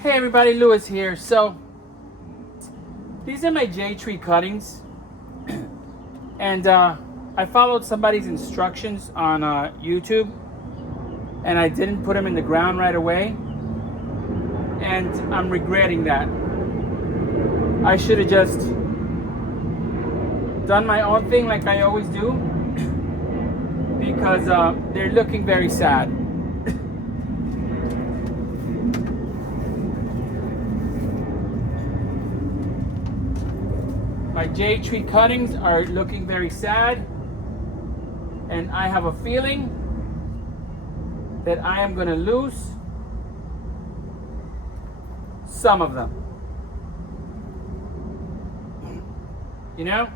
Hey everybody, Lewis here. So these are my Jade tree cuttings, and I followed somebody's instructions on YouTube, and I didn't put them in the ground right away, and I'm regretting that. I should have just done my own thing like I always do, because they're looking very sad. My jade tree cuttings are looking very sad, and I have a feeling that I am going to lose some of them. You know?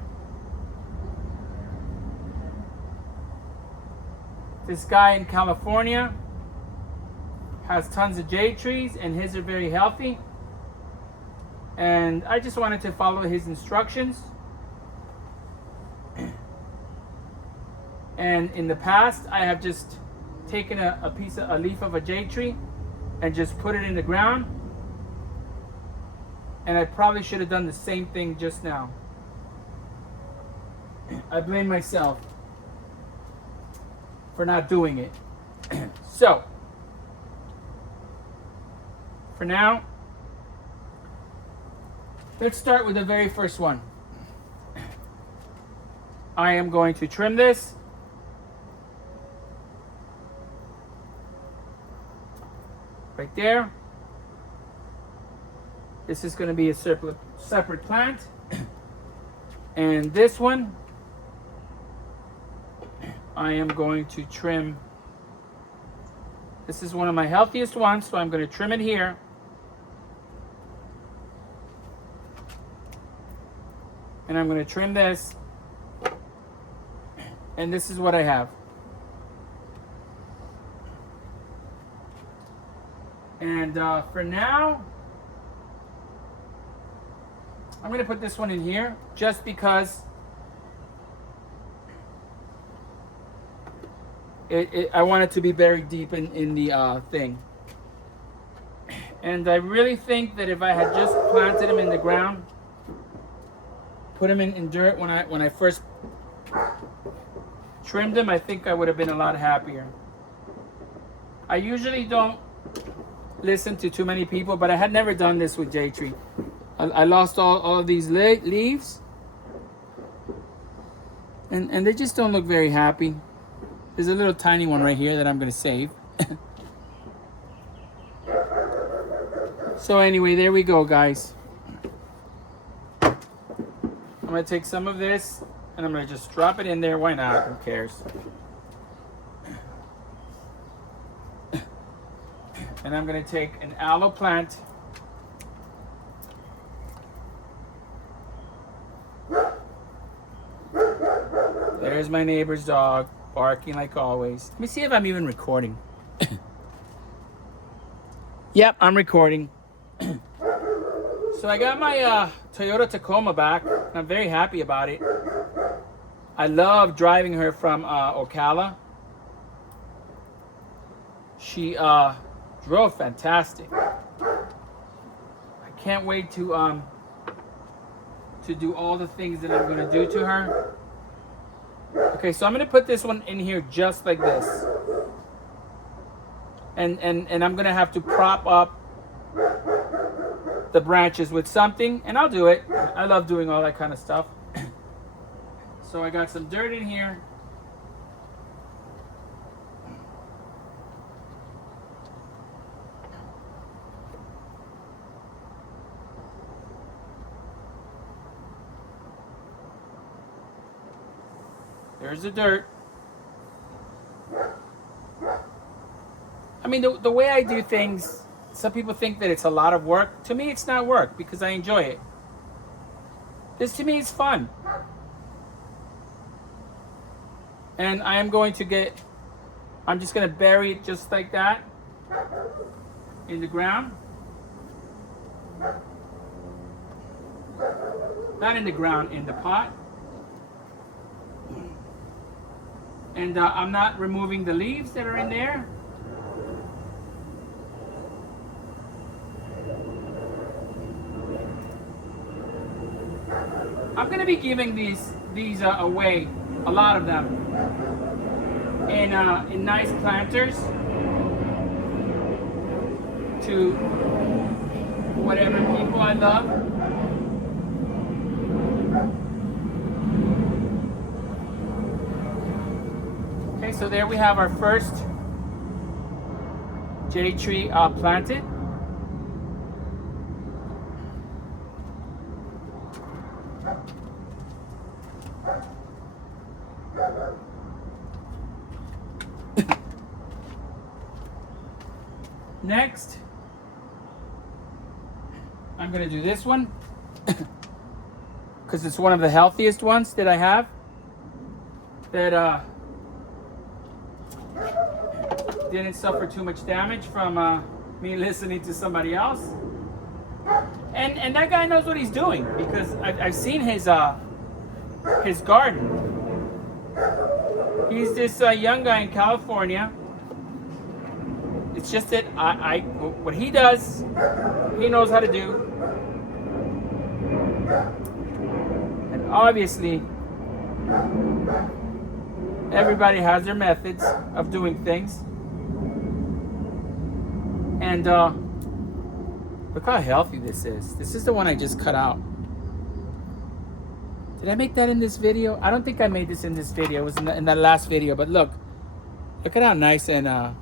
This guy in California has tons of jade trees, and his are very healthy. And I just wanted to follow his instructions. And in the past, I have just taken a leaf of a jade tree and just put it in the ground. And I probably should have done the same thing just now. I blame myself for not doing it. So, for now, let's start with the very first one. I am going to trim this. Right there. This is going to be a separate plant. And this one, I am going to trim. This is one of my healthiest ones, so I'm going to trim it here. And I'm going to trim this. And this is what I have. And for now, I'm going to put this one in here just because I want it to be buried deep in the thing. And I really think that if I had just planted them in the ground, put them in dirt when I first trimmed them, I think I would have been a lot happier. I usually don't listen to too many people, but I had never done this with jade tree. I lost all of these leaves, and they just don't look very happy. There's a little tiny one right here that I'm gonna save. So anyway, there we go, guys. I'm gonna take some of this and I'm gonna just drop it in there. Why not? Who cares? And I'm gonna take an aloe plant. There's my neighbor's dog barking like always. Let me see if I'm even recording. Yep, I'm recording. So I got my Toyota Tacoma back. I'm very happy about it. I love driving her from Ocala. She drove fantastic. I can't wait to do all the things that I'm gonna do to her. Okay, so I'm gonna put this one in here just like this. And I'm gonna have to prop up the branches with something, and I'll do it. I love doing all that kind of stuff. So I got some dirt in here. There's the dirt. I mean, the way I do things, some people think that it's a lot of work. To me, it's not work because I enjoy it. This to me is fun. And I am going to I'm just going to bury it just like that in the ground. Not in the ground, in the pot. And I'm not removing the leaves that are in there. I'm gonna be giving these away, a lot of them, in nice planters to whatever people I love. Okay, so there we have our first jade tree planted. Next, I'm going to do this one because it's one of the healthiest ones that I have that didn't suffer too much damage from me listening to somebody else. And that guy knows what he's doing because I've seen his garden. He's this young guy in California. It's just that what he does, he knows how to do. And obviously, everybody has their methods of doing things. And look how healthy this is. This is the one I just cut out. Did I make that in this video? I don't think I made this in this video. It was in that last video. But look at how nice and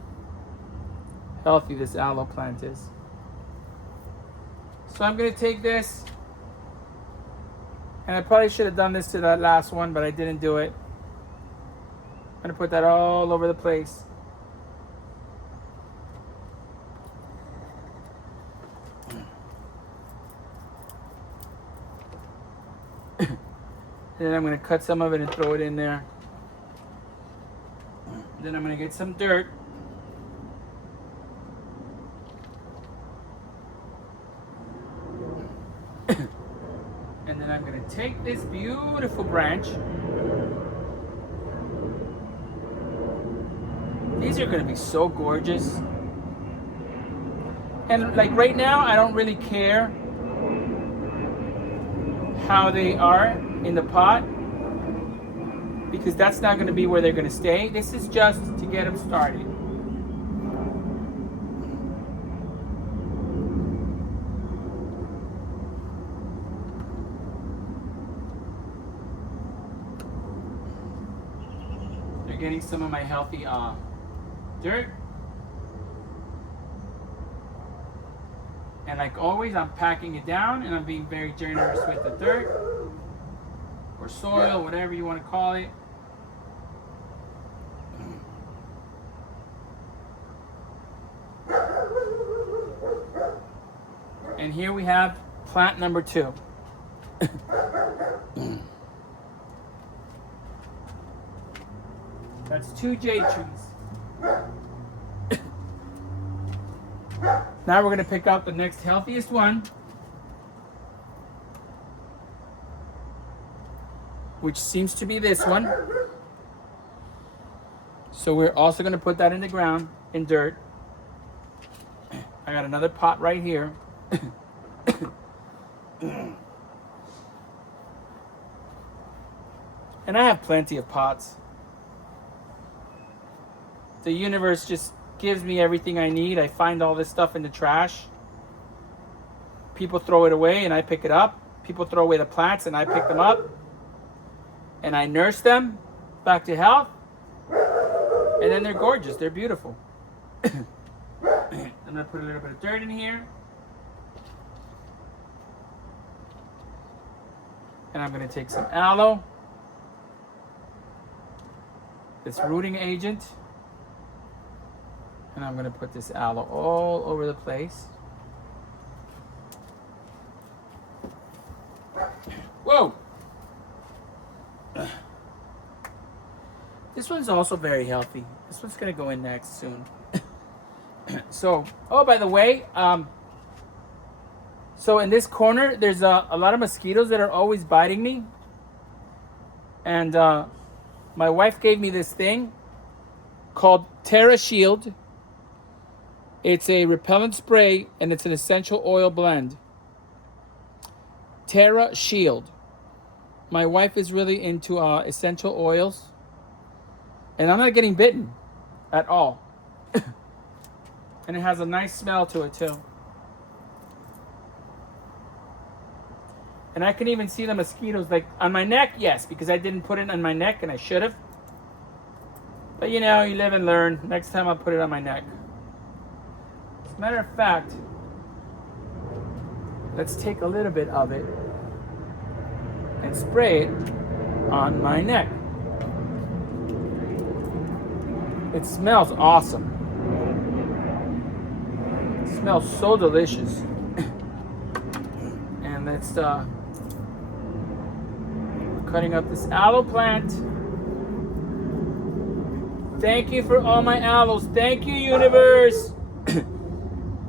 healthy this aloe plant is. So I'm going to take this. And I probably should have done this to that last one, but I didn't do it. I'm going to put that all over the place. Then I'm going to cut some of it and throw it in there. Then I'm going to get some dirt. And then I'm going to take this beautiful branch. These are going to be so gorgeous. And like right now, I don't really care how they are in the pot because that's not going to be where they're going to stay. This is just to get them started. They're getting some of my healthy dirt. And like always, I'm packing it down and I'm being very generous with the dirt or soil, whatever you want to call it. And here we have plant number 2. That's 2 jade trees. Now we're going to pick out the next healthiest one, which seems to be this one. So we're also going to put that in the ground, in dirt. I got another pot right here. And I have plenty of pots. The universe just gives me everything I need. I find all this stuff in the trash. People throw it away and I pick it up. People throw away the plants and I pick them up. And I nurse them back to health. And then they're gorgeous. They're beautiful. I'm going to put a little bit of dirt in here. And I'm going to take some aloe. This rooting agent. And I'm going to put this aloe all over the place. Whoa! This one's also very healthy. This one's going to go in next soon. So, oh, by the way, so in this corner, there's a lot of mosquitoes that are always biting me. And my wife gave me this thing called Terra Shield. It's a repellent spray and it's an essential oil blend. Terra Shield. My wife is really into essential oils, and I'm not getting bitten at all. And it has a nice smell to it too. And I can even see the mosquitoes, like on my neck, yes, because I didn't put it on my neck and I should have. But you know, you live and learn. Next time I'll put it on my neck. As a matter of fact, let's take a little bit of it and spray it on my neck. It smells awesome. It smells so delicious. And let's cutting up this aloe plant. Thank you for all my aloes. Thank you, universe.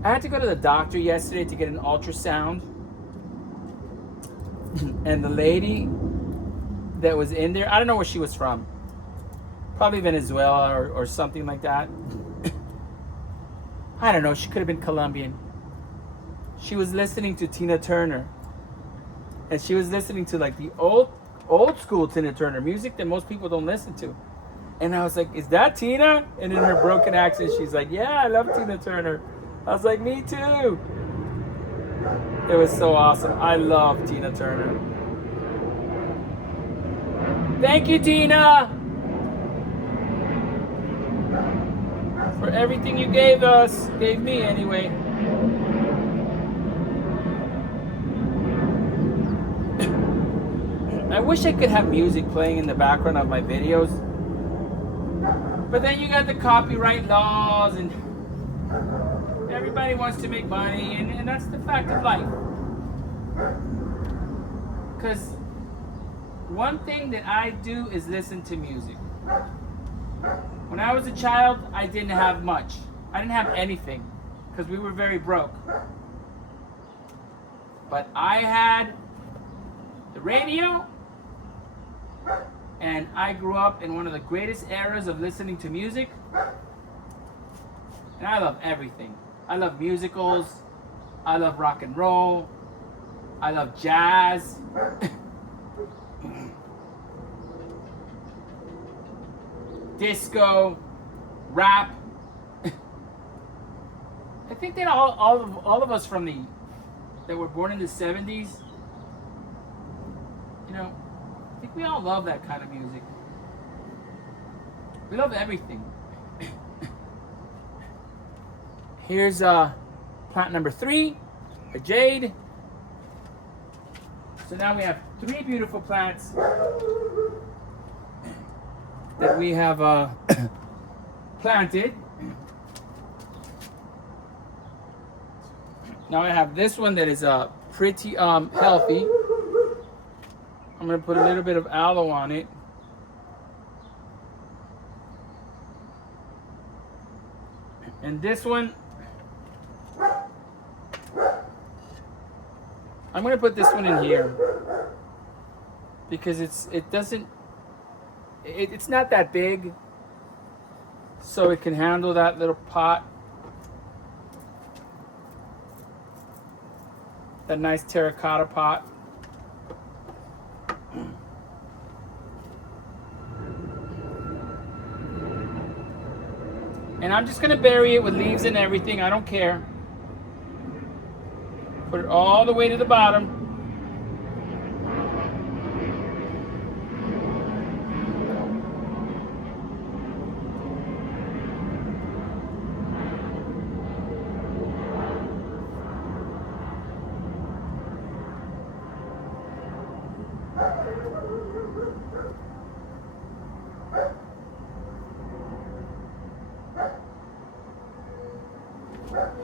I had to go to the doctor yesterday to get an ultrasound. And the lady that was in there, I don't know where she was from. Probably Venezuela or something like that. I don't know. She could have been Colombian. She was listening to Tina Turner. And she was listening to like the old school Tina Turner music that most people don't listen to. And I was like, is that Tina? And in her broken accent, she's like, yeah, I love Tina Turner. I was like, me too. It was so awesome. I love Tina Turner. Thank you, Tina, for everything you gave us. Gave me, anyway. I wish I could have music playing in the background of my videos. But then you got the copyright laws, and everybody wants to make money, and that's the fact of life. Because one thing that I do is listen to music. When I was a child, I didn't have much. I didn't have anything because we were very broke. But I had the radio, and I grew up in one of the greatest eras of listening to music. And I love everything. I love musicals. I love rock and roll. I love jazz. Disco, rap. I think that all of us that were born in the 70s, you know, I think we all love that kind of music. We love everything. Here's plant number 3, a jade. So now we have 3 beautiful plants that we have planted. Now I have this one that is pretty healthy. I'm going to put a little bit of aloe on it. And this one, I'm going to put this one in here because it's not that big, so it can handle that little pot. That nice terracotta pot. And I'm just going to bury it with leaves and everything. I don't care. Put it all the way to the bottom.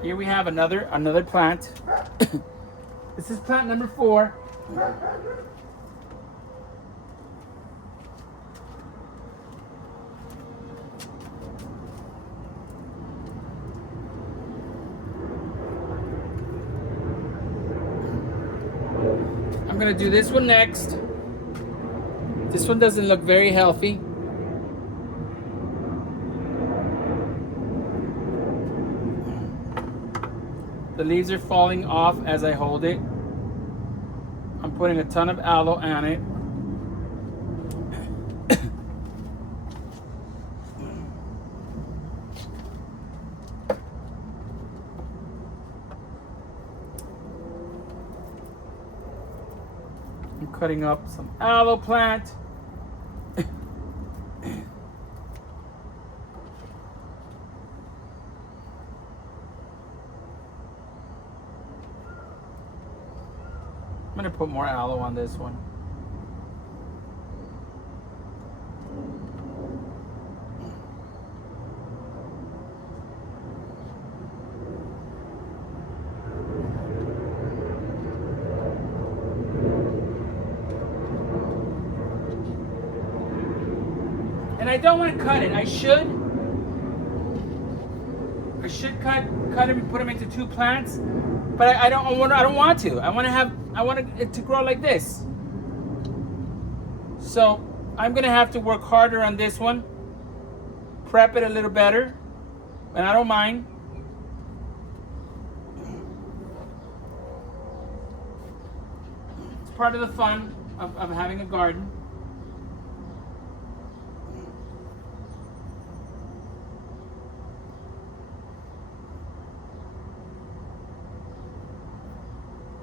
Here we have another plant. This is plant number 4. I'm gonna do this one next. This one doesn't look very healthy. The leaves are falling off as I hold it. I'm putting a ton of aloe on it. Cutting up some aloe plant. I'm gonna put more aloe on this one. And I don't want to cut it. I should cut them and put them into two plants, but I don't want to. I want it to grow like this. So I'm gonna have to work harder on this one, prep it a little better, and I don't mind. It's part of the fun of having a garden.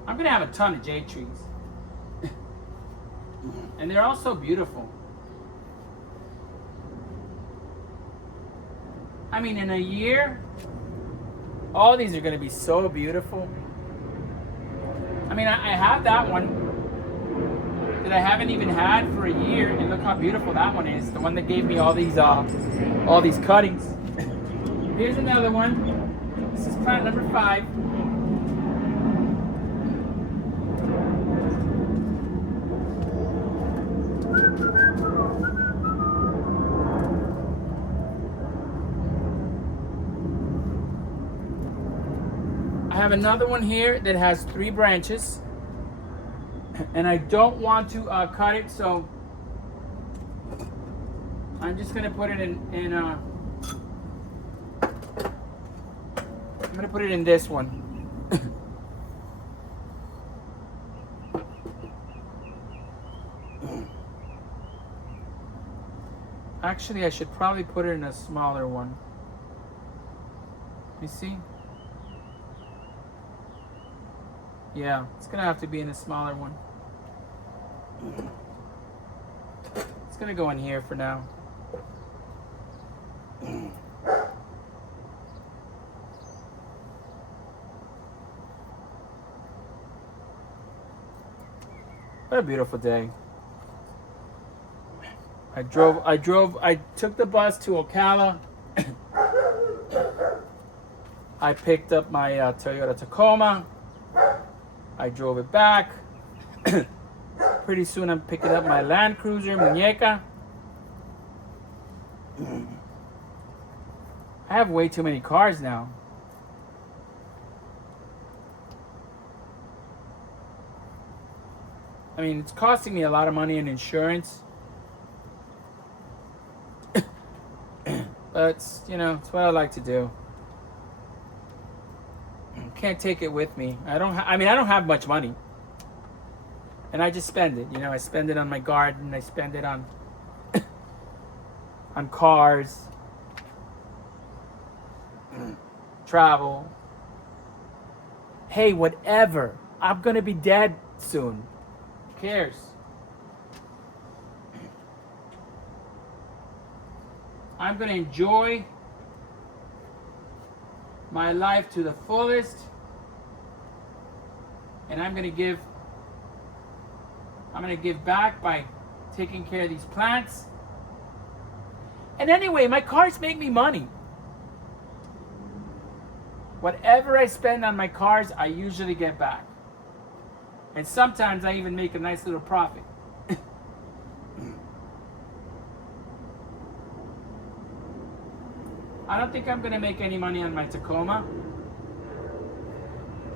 I'm gonna have a ton of jade trees. And they're all so beautiful. I mean, in a year, all these are gonna be so beautiful. I mean, I have that one that I haven't even had for a year, and look how beautiful that one is. The one that gave me all these cuttings. Here's another one. This is plant number 5. I have another one here that has 3 branches, and I don't want to cut it, so I'm just gonna put it in I'm gonna put it in this one. Actually, I should probably put it in a smaller one. You see? Yeah, it's gonna have to be in a smaller one. It's gonna go in here for now. What a beautiful day. I took the bus to Ocala. I picked up my Toyota Tacoma. I drove it back. Pretty soon I'm picking up my Land Cruiser, Muñeca. I have way too many cars now. I mean, it's costing me a lot of money in insurance. But it's, you know, it's what I like to do. Can't take it with me. I don't have much money. And I just spend it. You know, I spend it on my garden. I spend it on on cars, travel. Hey, whatever. I'm gonna be dead soon. Who cares? I'm gonna enjoy my life to the fullest, and I'm gonna give back by taking care of these plants. And anyway, my cars make me money. Whatever I spend on my cars, I usually get back. And sometimes I even make a nice little profit. I don't think I'm gonna make any money on my Tacoma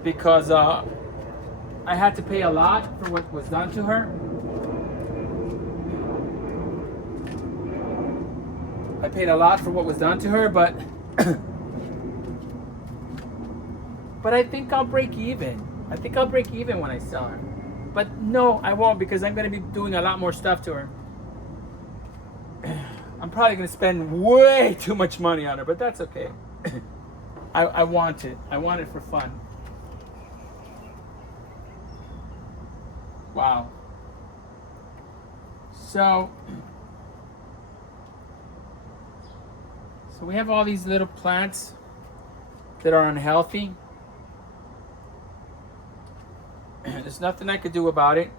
because I had to pay a lot for what was done to her. I paid a lot for what was done to her, but but I think I'll break even. I think I'll break even when I sell her. But no, I won't, because I'm gonna be doing a lot more stuff to her. I'm probably gonna spend way too much money on her, but that's okay. I want it. I want it for fun. Wow. So we have all these little plants that are unhealthy. There's nothing I could do about it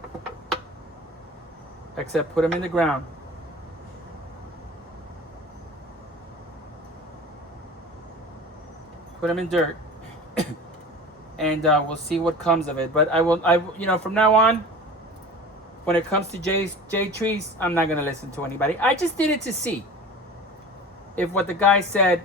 except put them in the ground. Put them in dirt. And we'll see what comes of it. But from now on, when it comes to jade trees, I'm not gonna listen to anybody. I just did it to see if what the guy said,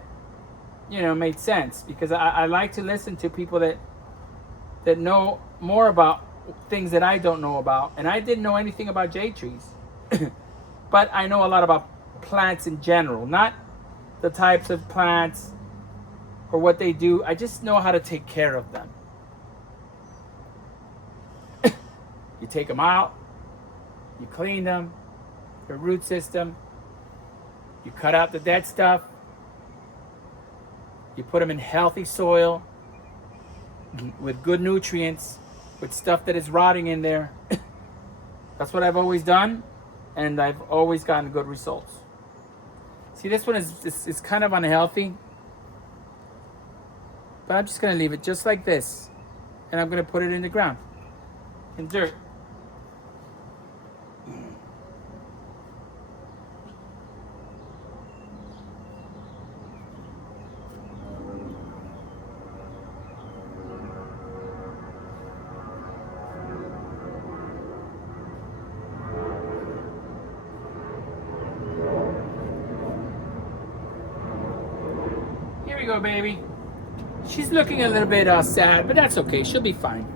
made sense. Because I like to listen to people that know more about things that I don't know about. And I didn't know anything about jade trees. But I know a lot about plants in general. Not the types of plants or what they do. I just know how to take care of them. You take them out, you clean them, their root system, you cut out the dead stuff, you put them in healthy soil with good nutrients, with stuff that is rotting in there. That's what I've always done, and I've always gotten good results. See, this one is kind of unhealthy, but I'm just going to leave it just like this, and I'm going to put it in the ground, in dirt. Here we go, baby. She's looking a little bit sad, but that's okay. She'll be fine.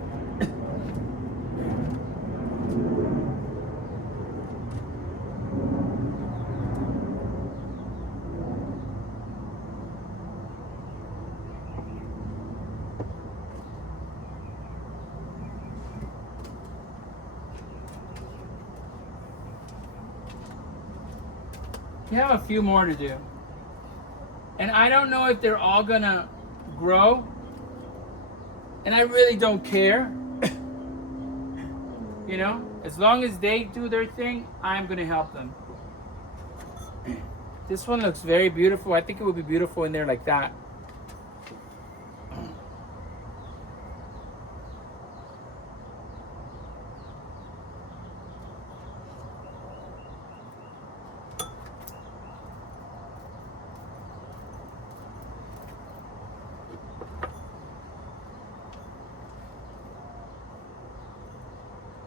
We have a few more to do. And I don't know if they're all gonna grow. And I really don't care. As long as they do their thing, I'm gonna help them. This one looks very beautiful. I think it would be beautiful in there like that.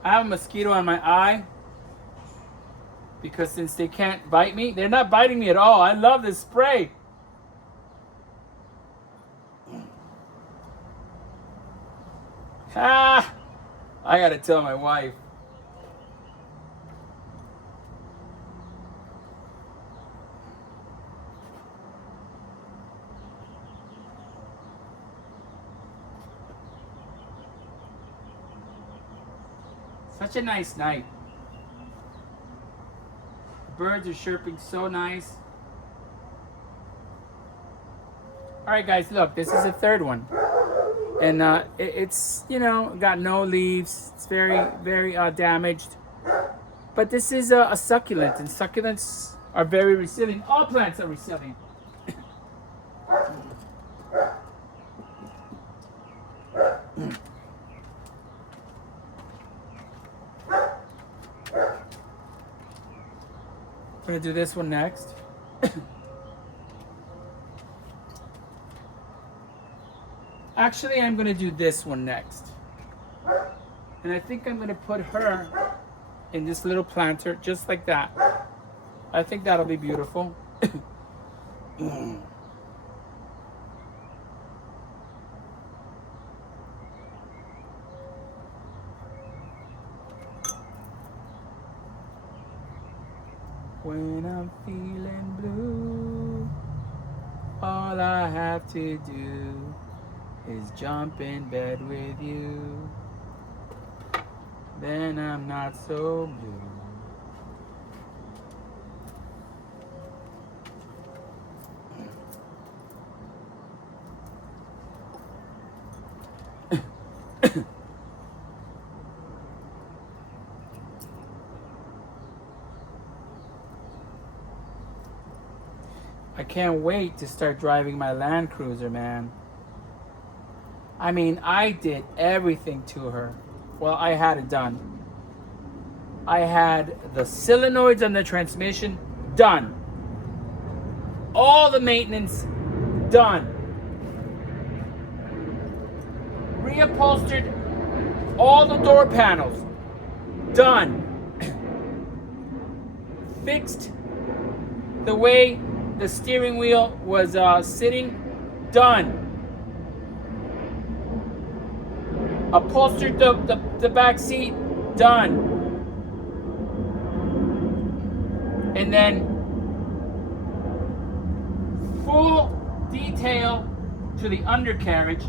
I have a mosquito on my eye because since they can't bite me, they're not biting me at all. I love this spray. I gotta tell my wife. Such a nice night. The birds are chirping so nice. Alright guys, look, this is the third one. And it's, got no leaves. It's very, very damaged. But this is a succulent, and succulents are very resilient. All plants are resilient. I'm gonna do this one next. Actually, I'm gonna do this one next. And I think I'm gonna put her in this little planter, just like that. I think that'll be beautiful. When I'm feeling blue, all I have to do is jump in bed with you. Then I'm not so blue. can't wait to start driving my Land Cruiser, man. I mean, I did everything to her. Well, I had it done. I had the solenoids on the transmission done. All the maintenance done. Reupholstered all the door panels done. Fixed the way the steering wheel was sitting done. Upholstered the back seat done. And then full detail to the undercarriage,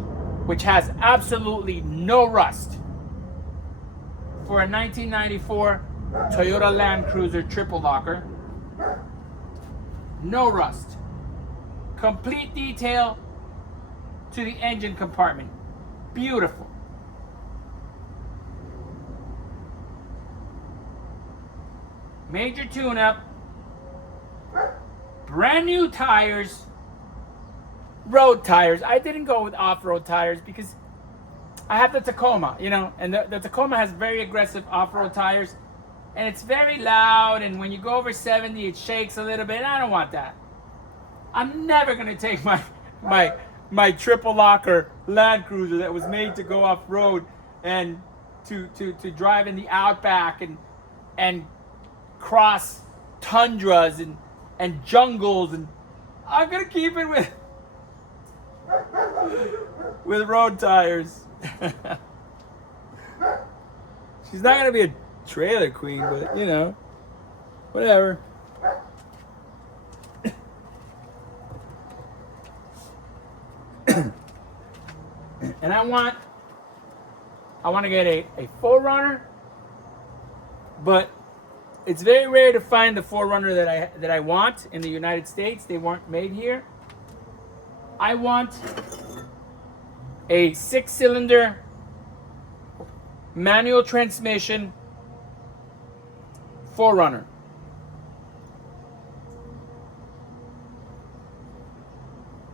which has absolutely no rust for a 1994 Toyota Land Cruiser triple locker. No rust. Complete detail to the engine compartment. Beautiful. Major tune-up. Brand new tires. Road tires. I didn't go with off-road tires because I have the Tacoma, you know, and the Tacoma has very aggressive off-road tires, and it's very loud, and when you go over 70, it shakes a little bit, and I don't want that. I'm never going to take my triple locker Land Cruiser that was made to go off-road and to drive in the outback and cross tundras and jungles, and I'm going to keep it with road tires. She's not gonna be a trailer queen, but you know, whatever. And I want to get a 4Runner, but it's very rare to find the 4Runner that I want in the United States. They weren't made here. I want a 6-cylinder manual transmission 4Runner.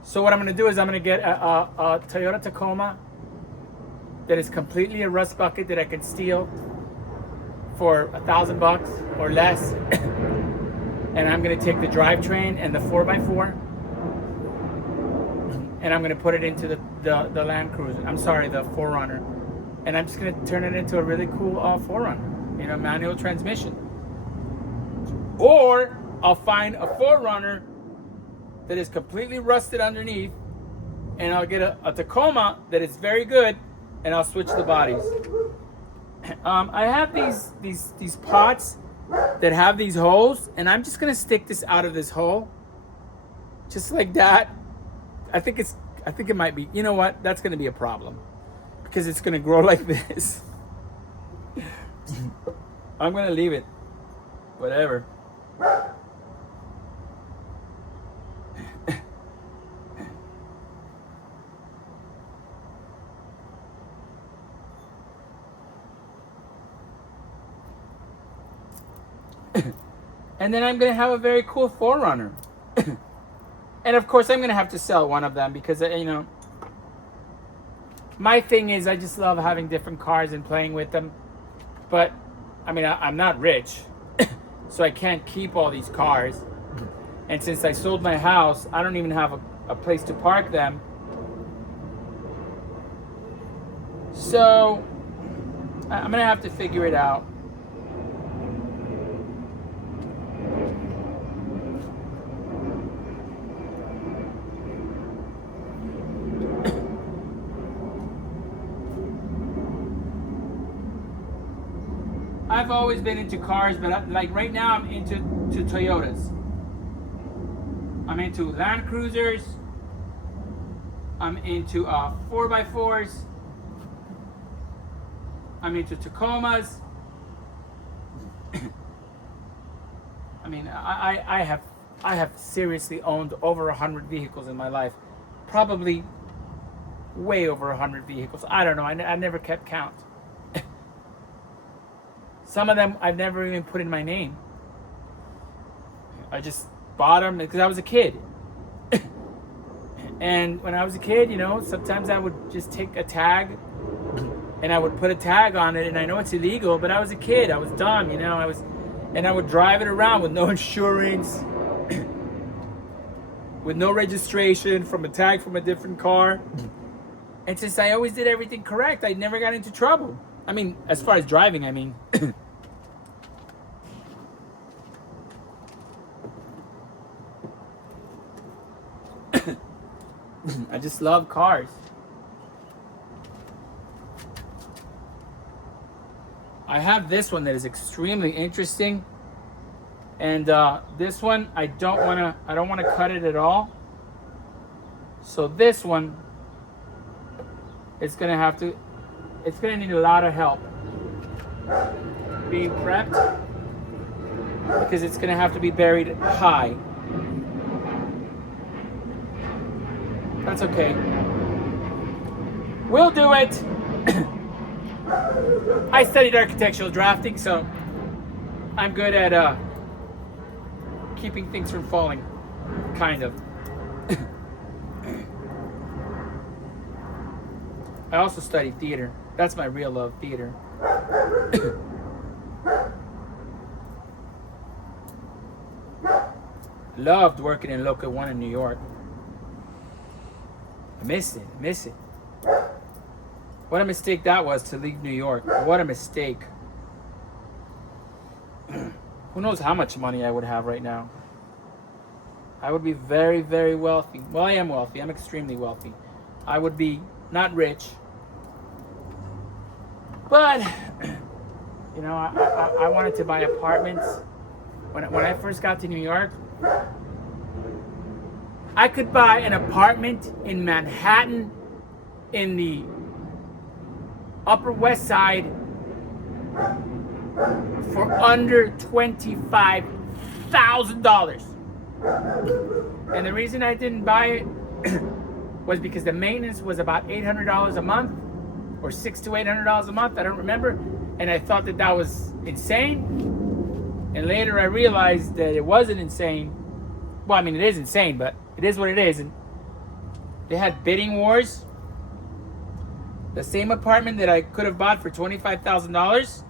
So what I'm going to do is I'm going to get a Toyota Tacoma that is completely a rust bucket that I can steal for $1,000 or less. And I'm going to take the drivetrain and the 4x4 and I'm going to put it into the Land Cruiser. I'm sorry, the 4Runner. And I'm just going to turn it into a really cool 4Runner, you know, manual transmission. Or I'll find a 4Runner that is completely rusted underneath, and I'll get a Tacoma that is very good, and I'll switch the bodies. I have these pots that have these holes, and I'm just going to stick this out of this hole, just like that. I think it might be, you know what, that's going to be a problem because it's going to grow like this. I'm going to leave it, whatever. And then I'm going to have a very cool 4Runner. And of course, I'm going to have to sell one of them because, you know, my thing is I just love having different cars and playing with them. But, I mean, I'm not rich, so I can't keep all these cars. And since I sold my house, I don't even have a place to park them. So, I'm going to have to figure it out. I've always been into cars, but like right now I'm into Toyotas. I'm into Land Cruisers. I'm into 4x4s. I'm into Tacomas. I mean, I have seriously owned over 100 vehicles in my life. Probably way over 100 vehicles. I don't know. I never kept count. Some of them I've never even put in my name. I just bought them because I was a kid. And when I was a kid, you know, sometimes I would just take a tag and I would put a tag on it, and I know it's illegal, but I was a kid, I was dumb, you know, and I would drive it around with no insurance, with no registration, from a tag from a different car. And since I always did everything correct, I never got into trouble. I mean, as far as driving, I mean. I just love cars. I have this one that is extremely interesting, and this one I don't want to cut it at all. So this one is gonna need a lot of help being prepped, because it's gonna have to be buried high. That's okay. We'll do it. I studied architectural drafting, so I'm good at keeping things from falling, kind of. I also studied theater. That's my real love, theater. Loved working in Local 1 in New York. I miss it. What a mistake that was to leave New York. What a mistake. Who knows how much money I would have right now. I would be very, very wealthy. Well, I am wealthy. I'm extremely wealthy. I would be not rich, but you know, I wanted to buy apartments. When I first got to New York, I could buy an apartment in Manhattan in the Upper West Side for under $25,000. And the reason I didn't buy it was because the maintenance was about $800 a month, or $600 to $800 a month, I don't remember. And I thought that was insane. And later I realized that it wasn't insane. Well, I mean, it is insane, but it is what it is. And they had bidding wars. The same apartment that I could have bought for $25,000,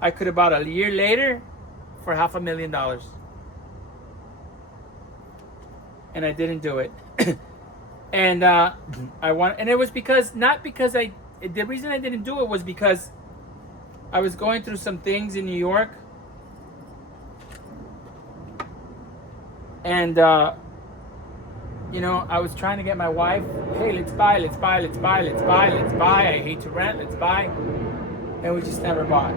I could have bought a year later for $500,000. And I didn't do it. And and it was because, the reason I didn't do it was because I was going through some things in New York. And, you know, I was trying to get my wife, hey, let's buy. I hate to rent, let's buy. And we just never bought.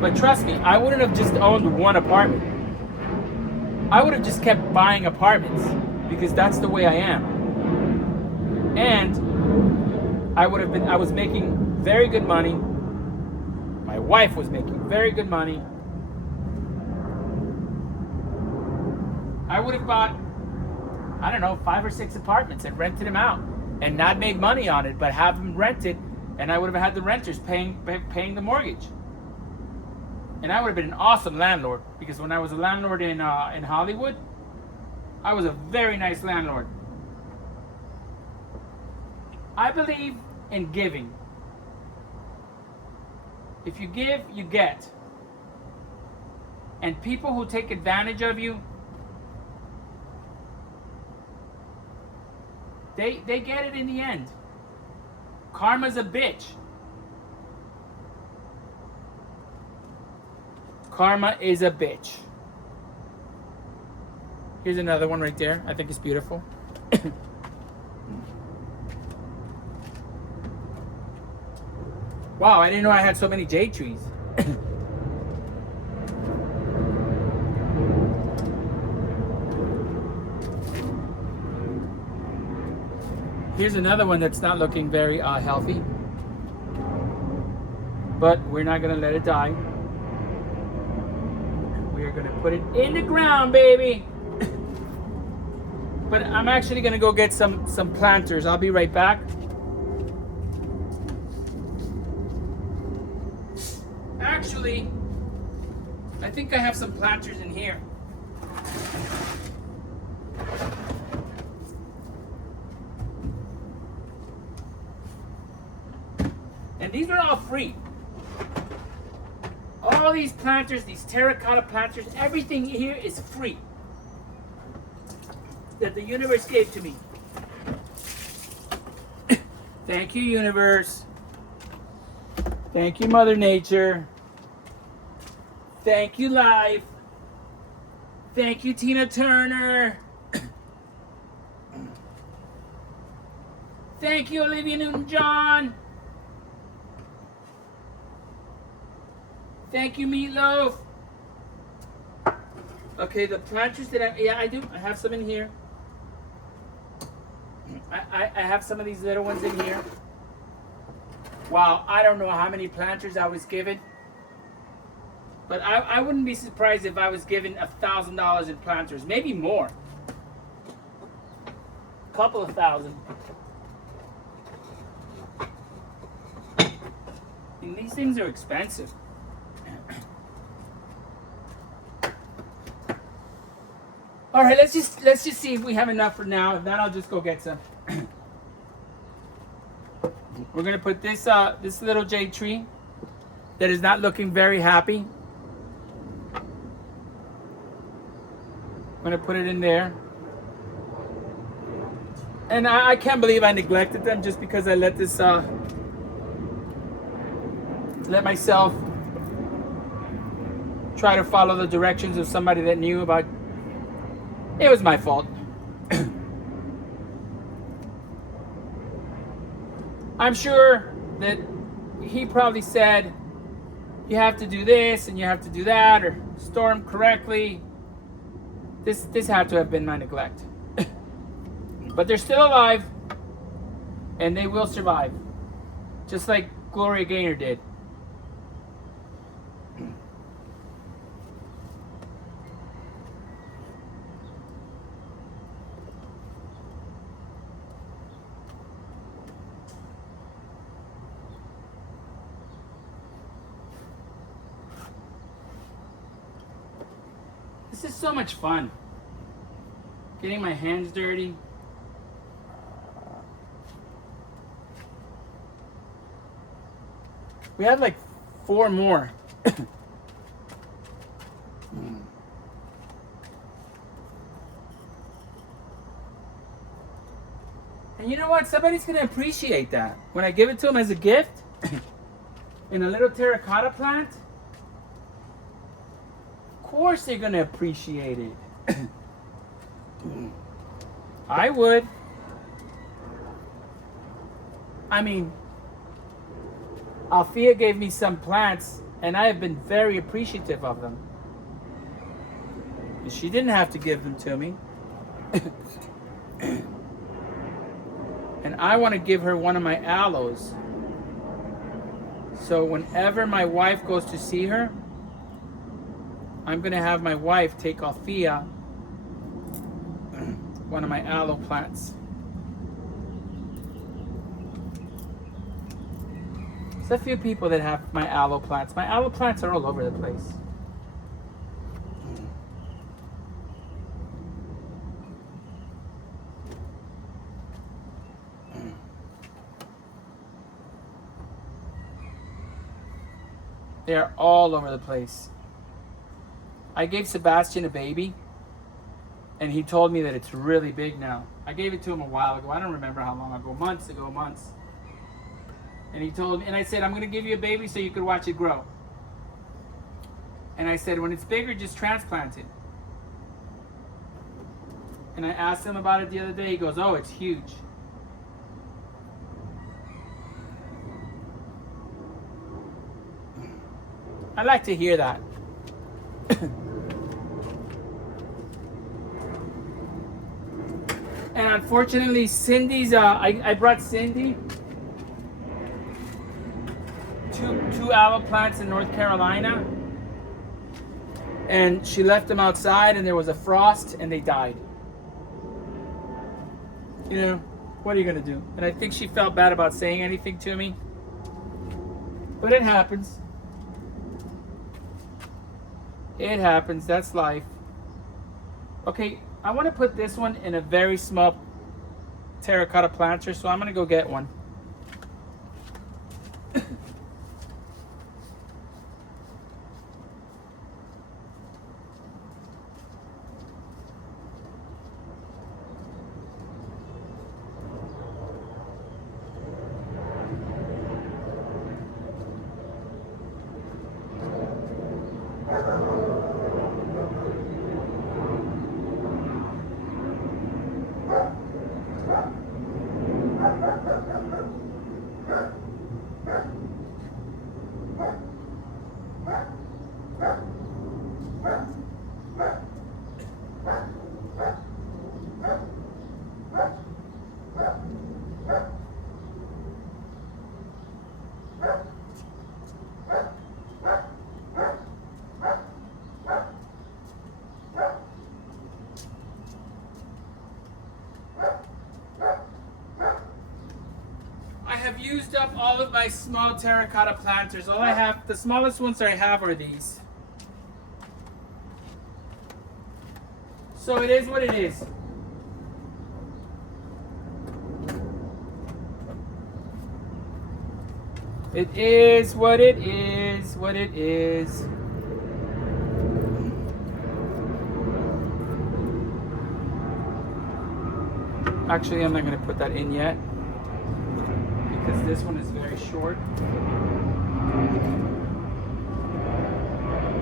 But trust me, I wouldn't have just owned one apartment. I would have just kept buying apartments, because that's the way I am. And I was making very good money. My wife was making very good money. I would have bought, I don't know, 5 or 6 apartments and rented them out and not made money on it, but have them rented, and I would have had the renters paying the mortgage. And I would have been an awesome landlord, because when I was a landlord in Hollywood, I was a very nice landlord. I believe in giving. If you give, you get. And people who take advantage of you, they get it in the end. Karma's a bitch. Karma is a bitch. Here's another one right there. I think it's beautiful. Wow, I didn't know I had so many jade trees. Here's another one that's not looking very healthy. But we're not going to let it die. We're going to put it in the ground, baby. But I'm actually going to go get some planters. I'll be right back. Actually, I think I have some planters in here. And these are all free. All these planters, these terracotta planters, everything here is free. That the universe gave to me. Thank you, universe. Thank you, Mother Nature. Thank you, life. Thank you, Tina Turner. Thank you, Olivia Newton-John. Thank you, Meatloaf. Okay, the planters that I do. I have some in here. I have some of these little ones in here. Wow, I don't know how many planters I was given. But I wouldn't be surprised if I was given $1,000 in planters. Maybe more. A couple of thousand. And these things are expensive. All right, let's just see if we have enough for now. If not, I'll just go get some. We're gonna put this this little jade tree that is not looking very happy. I'm gonna put it in there. And I can't believe I neglected them just because I let this let myself try to follow the directions of somebody that knew about. It was my fault. I'm sure that he probably said, you have to do this and you have to do that, or store them correctly. This had to have been my neglect. But they're still alive, and they will survive. Just like Gloria Gaynor did. This is so much fun. Getting my hands dirty. We have like 4 more. And you know what? Somebody's going to appreciate that. When I give it to them as a gift in a little terracotta plant, of course they're going to appreciate it. I would. I mean, Althea gave me some plants, and I have been very appreciative of them. And she didn't have to give them to me. And I want to give her one of my aloes. So whenever my wife goes to see her, I'm going to have my wife take Althea one of my aloe plants. There's a few people that have my aloe plants. My aloe plants are all over the place. They are all over the place. I gave Sebastian a baby, and he told me that it's really big now. I gave it to him a while ago. I don't remember how long ago. Months ago. And he told me, and I said, I'm going to give you a baby so you could watch it grow. And I said, when it's bigger, just transplant it. And I asked him about it the other day. He goes, oh, it's huge. I like to hear that. And unfortunately, Cindy's, I brought Cindy two aloe plants in North Carolina. And she left them outside, and there was a frost, and they died. You know, what are you going to do? And I think she felt bad about saying anything to me. But it happens. It happens. That's life. Okay, I want to put this one in a very small terracotta planter, so I'm going to go get one. I've used up all of my small terracotta planters. All I have, the smallest ones I have are these. So it is what it is. It is what it is, what it is. Actually, I'm not going to put that in yet, because this one is very short.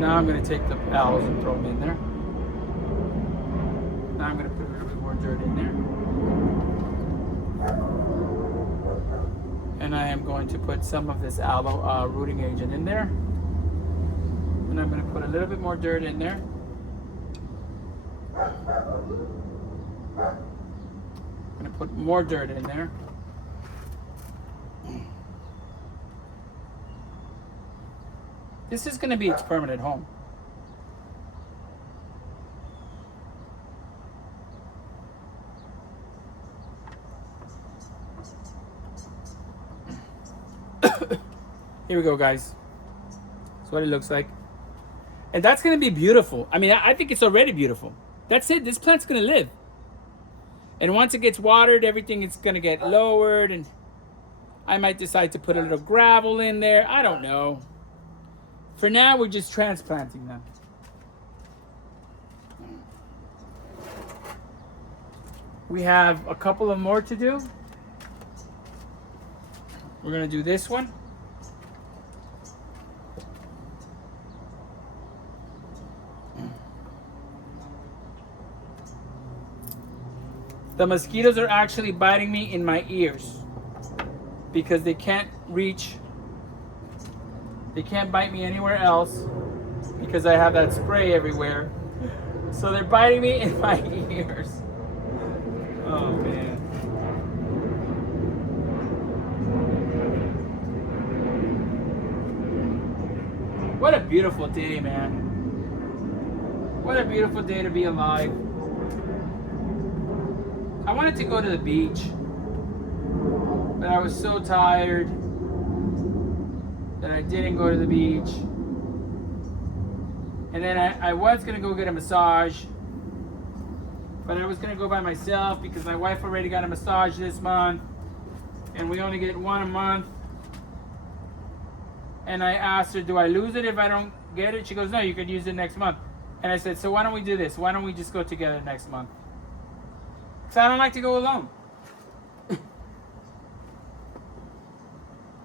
Now I'm going to take the owls and throw them in there. Now I'm going to put a little bit more dirt in there. And I am going to put some of this aloe rooting agent in there. And I'm going to put a little bit more dirt in there. I'm going to put more dirt in there. This is going to be its permanent home. Here we go, guys. That's what it looks like. And that's going to be beautiful. I mean, I think it's already beautiful. That's it. This plant's going to live. And once it gets watered, everything is going to get lowered. And I might decide to put a little gravel in there. I don't know. For now, we're just transplanting them. We have a couple of more to do. We're going to do this one. The mosquitoes are actually biting me in my ears because they can't reach. They can't bite me anywhere else because I have that spray everywhere. So they're biting me in my ears. Oh man. What a beautiful day, man. What a beautiful day to be alive. I wanted to go to the beach, but I was so tired that I didn't go to the beach. And then I was going to go get a massage, but I was going to go by myself because my wife already got a massage this month, and we only get one a month. And I asked her, do I lose it if I don't get it? She goes, no, you could use it next month. And I said, so why don't we do this? Why don't we just go together next month? Because I don't like to go alone.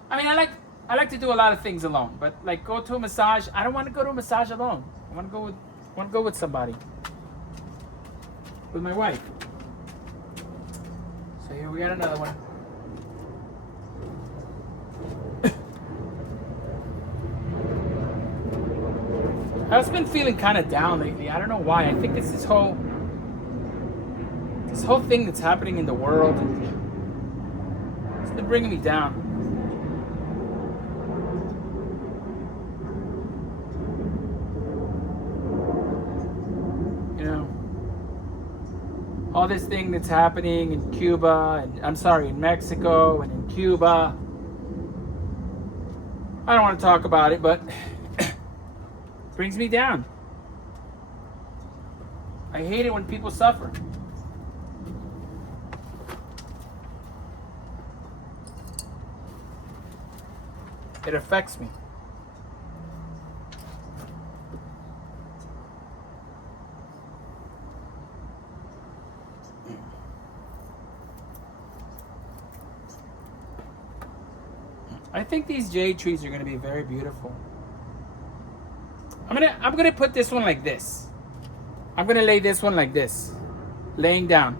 I mean, I like to do a lot of things alone, but like go to a massage. I don't want to go to a massage alone. I want to go with somebody, with my wife. So here we got another one. I've been feeling kind of down lately. I don't know why. I think it's this whole thing that's happening in the world, and it's been bringing me down. You know, all this thing that's happening in Cuba, and in Mexico and in Cuba. I don't want to talk about it, but it brings me down. I hate it when people suffer. It affects me. I think these jade trees are going to be very beautiful. I'm gonna put this one like this. I'm gonna lay this one like this, laying down.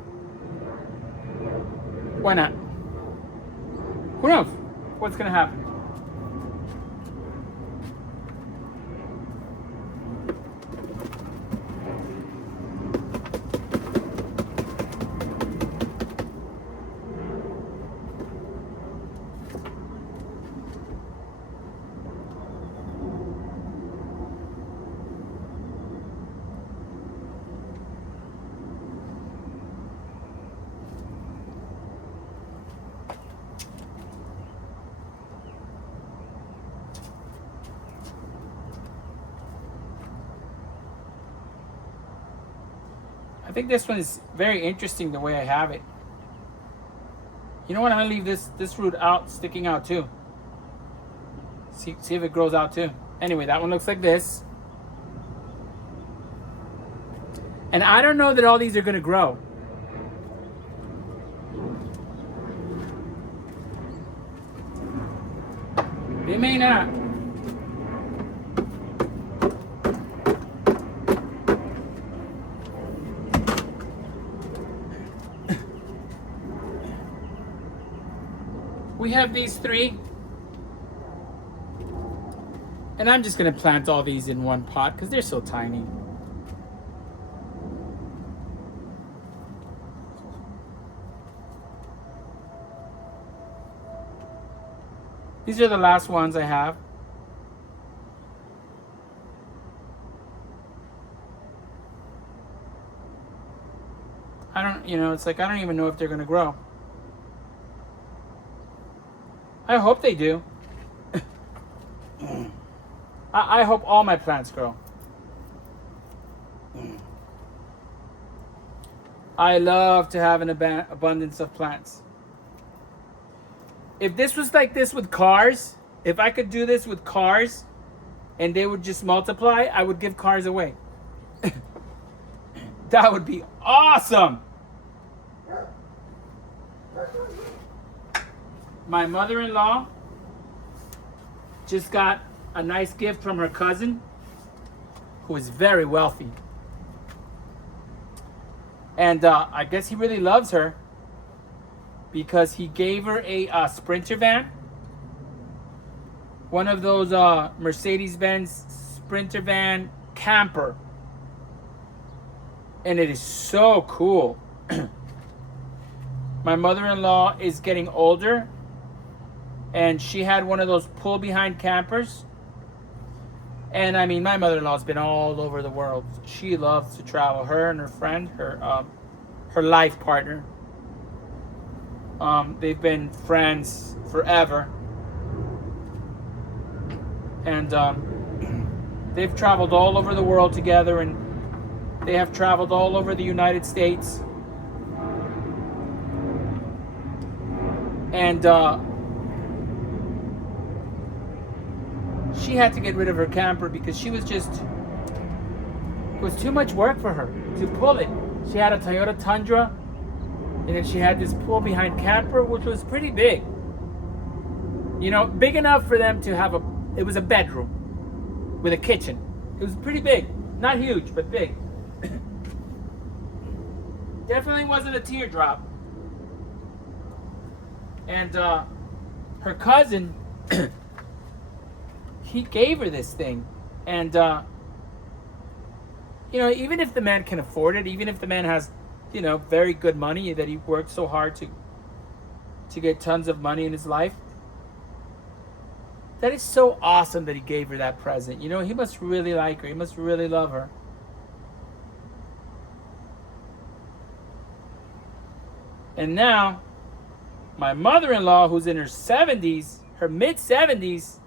Why not? Who knows what's gonna happen? I think this one is very interesting the way I have it. You know what? I'm gonna leave this root out, sticking out too. See if it grows out too. Anyway, that one looks like this. And I don't know that all these are gonna grow. They may not. We have these three. And I'm just going to plant all these in one pot because they're so tiny. These are the last ones I have. I don't, it's like I don't even know if they're going to grow. I hope they do. I hope all my plants grow. I love to have an abundance of plants. If this was like this with cars, if I could do this with cars and they would just multiply, I would give cars away. That would be awesome. My mother-in-law just got a nice gift from her cousin, who is very wealthy. And I guess he really loves her because he gave her a Sprinter van. One of those Mercedes-Benz Sprinter van camper. And it is so cool. My mother-in-law is getting older. And she had one of those pull-behind campers. And I mean, my mother-in-law's been all over the world. She loves to travel. Her and her friend, her life partner. They've been friends forever. And they've traveled all over the world together. And they have traveled all over the United States. And she had to get rid of her camper because it was too much work for her to pull it. She had a Toyota Tundra, and then she had this pull-behind camper, which was pretty big. Big enough for them to have it was a bedroom with a kitchen. It was pretty big. Not huge, but big. Definitely wasn't a teardrop. And her cousin, he gave her this thing. And, even if the man can afford it, even if the man has, very good money, that he worked so hard to get tons of money in his life, that is so awesome that he gave her that present. He must really like her. He must really love her. And now, my mother-in-law, who's in her 70s, her mid-70s,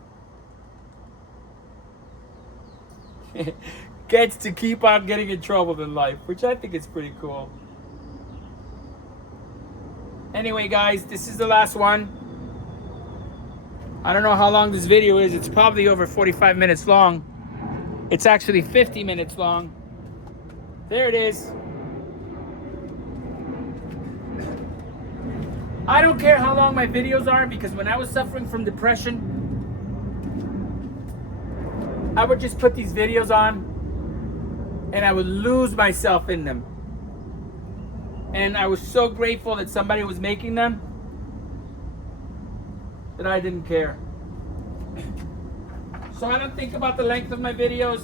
gets to keep on getting in trouble in life, which I think is pretty cool. Anyway, guys, this is the last one. I don't know how long this video is. It's probably over 45 minutes long. It's actually 50 minutes long. There it is. I don't care how long my videos are, because when I was suffering from depression, I would just put these videos on and I would lose myself in them. And I was so grateful that somebody was making them that I didn't care. So I don't think about the length of my videos.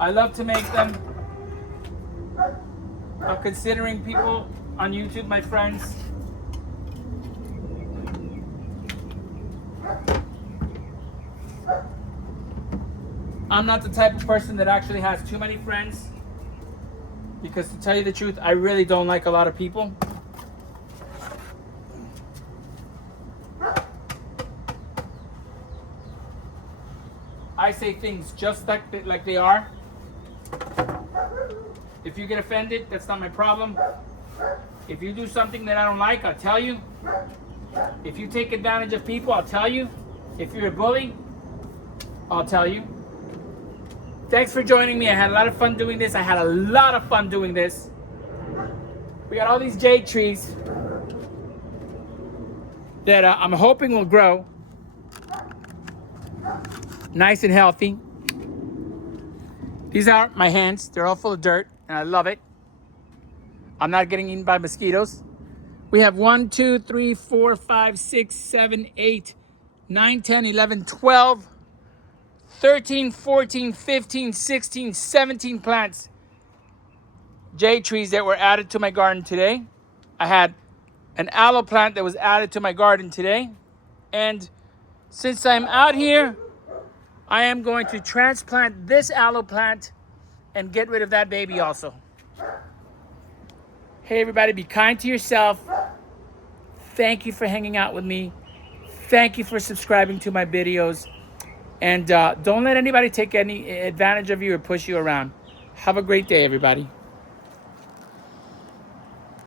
I love to make them. I'm considering people on YouTube my friends. I'm not the type of person that actually has too many friends, because to tell you the truth, I really don't like a lot of people. I say things just like they are. If you get offended, that's not my problem. If you do something that I don't like, I'll tell you. If you take advantage of people, I'll tell you. If you're a bully, I'll tell you. Thanks for joining me. I had a lot of fun doing this. We got all these jade trees that I'm hoping will grow nice and healthy. These are my hands. They're all full of dirt, and I love it. I'm not getting eaten by mosquitoes. We have 1, 2, 3, 4, 5, 6, 7, 8, 9, 10, 11, 12, 13, 14, 15, 16, 17 plants. Jade trees that were added to my garden today. I had an aloe plant that was added to my garden today. And since I'm out here, I am going to transplant this aloe plant and get rid of that baby also. Hey everybody, be kind to yourself. Thank you for hanging out with me. Thank you for subscribing to my videos. And don't let anybody take any advantage of you or push you around. Have a great day, everybody.